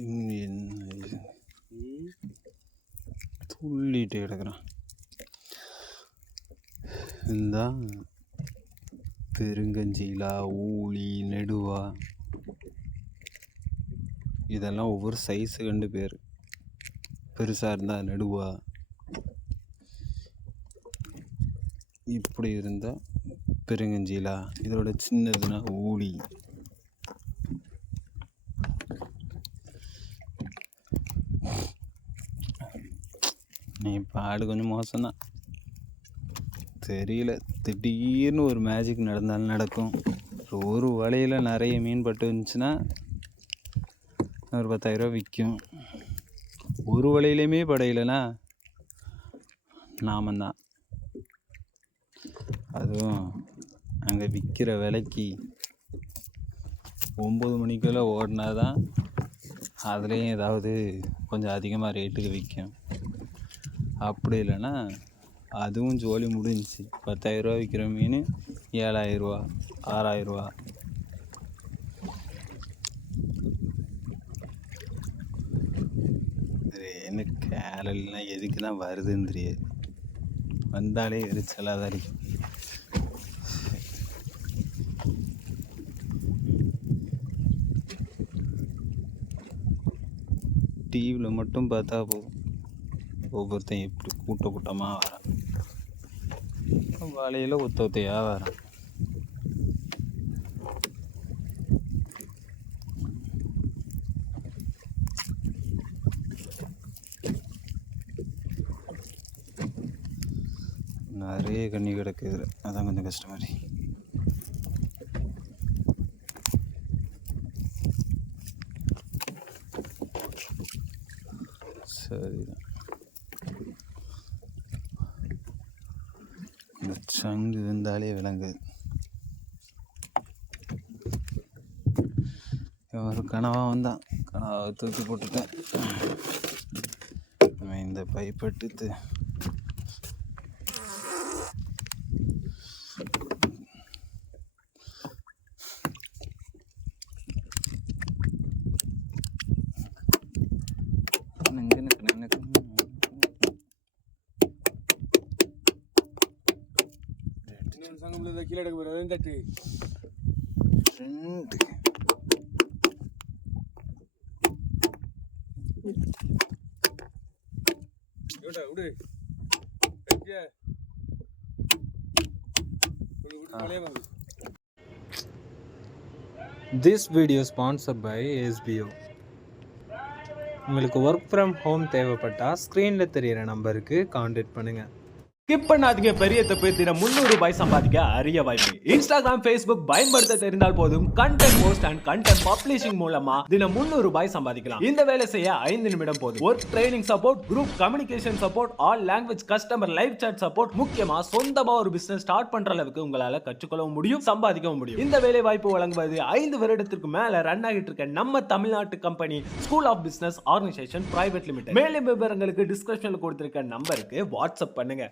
என்ன துள்ளிட்டு கிடக்குறான். இந்த பெருங்கஞ்சீலா, ஊளி, நெடுவா இதெல்லாம் ஒவ்வொரு சைஸு கண்டு பேர். பெருசாக இருந்தால் நெடுவா, இப்படி இருந்தால் பெருங்கஞ்சீலா, இதோட சின்னதுன்னா ஊளி. நீ பாடு கொஞ்சம் மோசம்தான் தெரியல. திடீர்னு ஒரு மேஜிக் நடந்தாலும் நடக்கும். ஒரு வலையில் நிறைய மீன் பட்டு வந்துச்சுன்னா ஒரு 10,000 விற்கும். ஒரு வலையிலையுமே படையிலனா நாமந்தான். அதுவும் அங்கே விற்கிற விலைக்கு 9 மணிக்குள்ளே ஓடினா தான் அதுலேயும் ஏதாவது கொஞ்சம் அதிகமாக ரேட்டுக்கு விற்கும். அப்படி இல்லைன்னா அதுவும் ஜோலி முடிஞ்சிச்சு. 10,000 விற்கிற மீன் 7,000, 6,000. எனக்கு கேரளெலாம் எதுக்கு தான் வருதுன்னு தெரியாது. வந்தாலே எரிச்சலாக தான் இருக்கும். டிவியில் மட்டும் பார்த்தா போகும், ஒவ்வொருத்தையும் எப்படி கூட்டமாக வரான். வலையில் ஒத்தையாக வரான். நிறைய கண்ணி கிடக்குது, அதான் கொஞ்சம் கஷ்டமா இருக்கு. சரிதான். இந்த சங்கு இருந்தாலே விளங்குது. ஒரு கனவா வந்தான், கனவை தூக்கி போட்டுட்டேன். இந்த பைப் எடுத்து கீழே எடுக்க போகிறது தட்டு 2 விடு. This video sponsored by SBO. உங்களுக்கு ஒர்க் ஃப்ரம் ஹோம் தேவைப்பட்டா ஸ்க்ரீனில் தெரியிற நம்பருக்கு கான்டாக்ட் பண்ணுங்க. ஸ்கிப் பண்ணாதீங்க, பெரிய தப்பு. தினம் 300 ரூபாய் சம்பாதிக்க அரிய வாய்ப்பு. இன்ஸ்டாகிராம், ஃபேஸ்புக் பயன்படுத்த தெரிந்தால் போதும். Content post and content publishing மூலமா தினம் 300 ரூபாய் சம்பாதிக்கலாம். இந்த வேலை செய்ய 5 நிமிடம் போதும். Work training support, group communication support, all language customer live chat support, முக்கியமா சொந்தமா ஒரு பிசினஸ் ஸ்டார்ட் பண்ற அளவுக்கு உங்களால கற்றுக்கொள்ளவும் முடியும், சம்பாதிக்கவும் முடியும். இந்த வேலை வாய்ப்பு வழங்குவது 5 வருடத்திற்கு மேல ரன் ஆகிட்டு இருக்க நம்ம தமிழ்நாட்டு company school of business organisation private limited. மேலும் விவரங்களுக்கு டிஸ்கிரிப்ஷன்ல கொடுத்திருக்க நம்பருக்கு வாட்ஸ்அப் பண்ணுங்க.